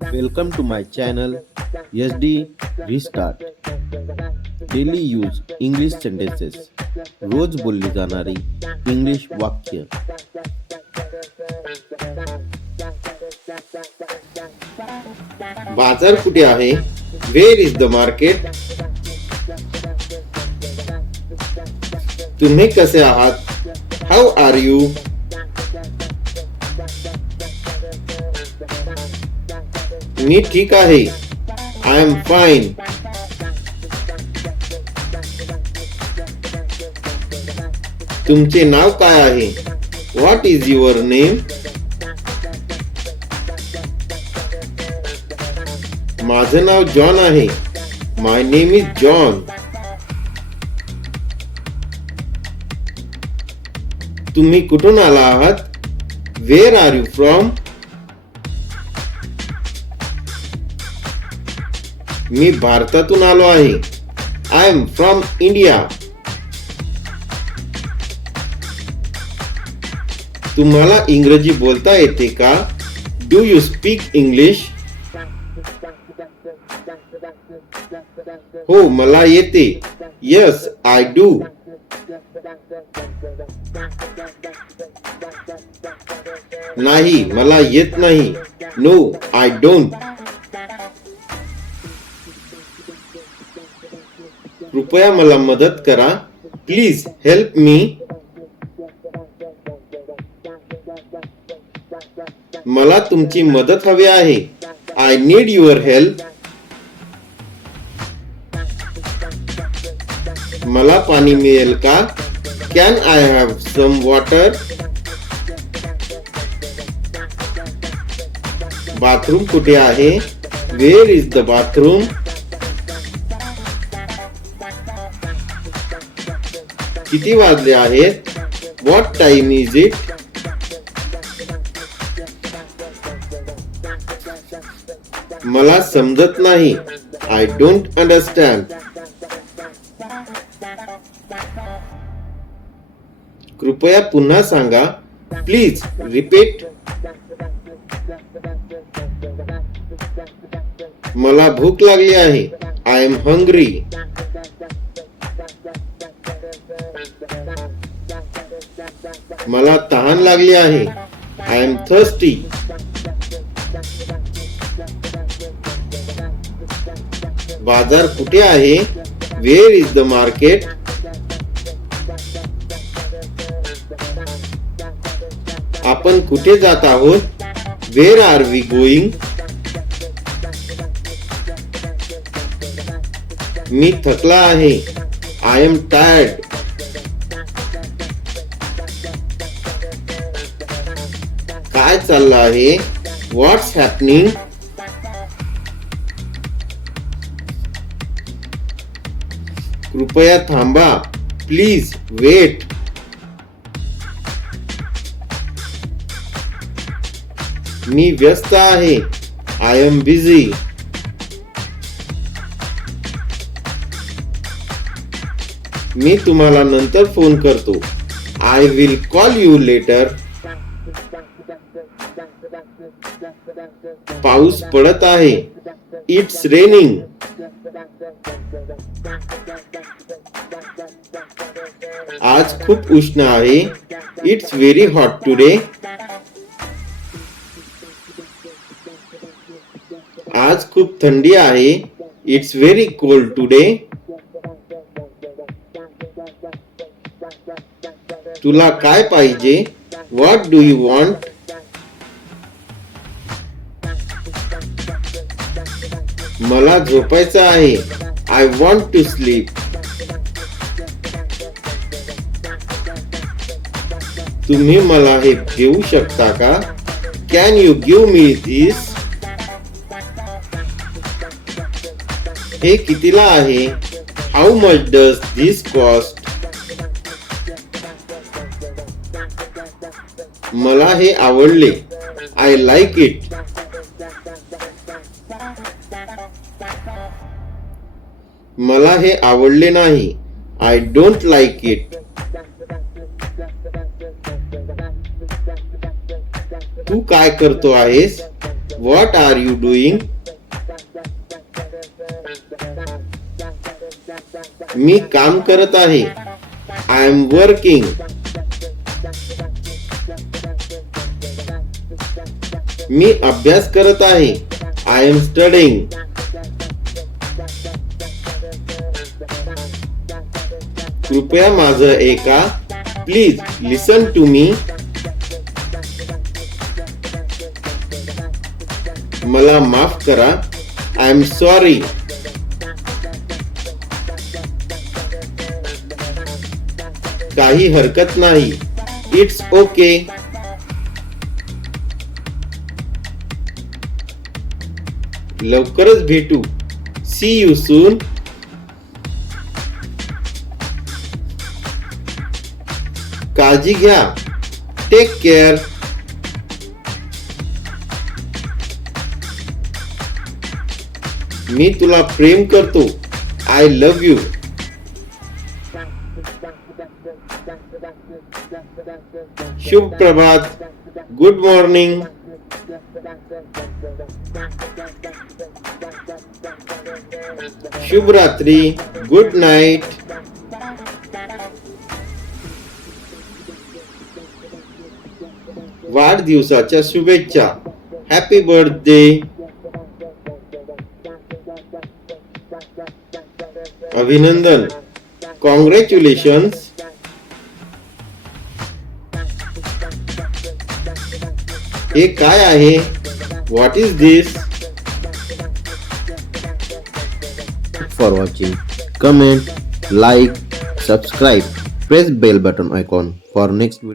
Welcome to my channel SD Restart. Daily use English sentences. रोज बोलली जाणारी English वाक्य. बाजार कुठे आहे? Where is the market? तुम्ही कसे आहात? How are you? मी ठीक आहे. I am fine. तुमचे नाव काय आहे? What is your name? माझं नाव जॉन आहे. My name is John. तुम्ही कुठून आला आहात? Where are you from? मी भारतातून आलो आहे. I am from India. तुम्हाला इंग्रजी बोलता येते का? Do you speak English? हो, मला येते. Yes, I do. नाही, मला येत नाही. No, I don't. कृपया मला मदत करा. Please help me. मला तुमची मदत हवी आहे. I need your help. मला पाणी मिळेल का? Can I have some water? Bathroom कुठे आहे? Where is the bathroom? किती वाजले आहेत? What time is it? मला समजत नाही. I don't understand. कृपया पुन्हा सांगा. Please repeat. मला भूक लागली आहे. I am hungry. मला तहान लागली आहे. I am thirsty. बाजार कुठे आहे? Where is the market? आपण कुठे जात आहोत? Where are we going? मी थकला आहे. I am tired. काय चाललं आहे? What's happening? कृपया थांबा. Please wait. मी व्यस्त आहे. I am busy. मी तुम्हाला नंतर फोन करतो. I will call you later. पाऊस पडत आहे. It's raining. आज खूप उष्ण आहे. It's very hot today. आज खूप थंडी आहे. It's very cold today. तुला काय पाहिजे? What do you want? मला झोपायचं आहे. I want to sleep. तुम्ही मला हे देऊ शकता का? Can you give me this? हे कितीला आहे? How much does this cost? मला हे आवडले. I like it. मला हे आवडले नाही. I don't like it. तू काय करतो आहेस? What are you doing? मी काम करत आहे. I am working. मी अभ्यास करत आहे. I am studying. कृपया माझं ऐका. Please listen to me. मला माफ करा. I am sorry. काही हरकत नाही. It's okay. लवकरच भेटू. See you soon. काळजी घ्या. Take care. मी तुला प्रेम करतो. I love you. शुभ प्रभात. Good morning. शुभ रात्री. Good night. वाढदिवसाच्या शुभेच्छा. Happy birthday. अभिनंदन. कॉंग्रॅच्युलेशन्स. हे काय आहे? What is this? For watching, comment, like, subscribe, press bell button icon for next video.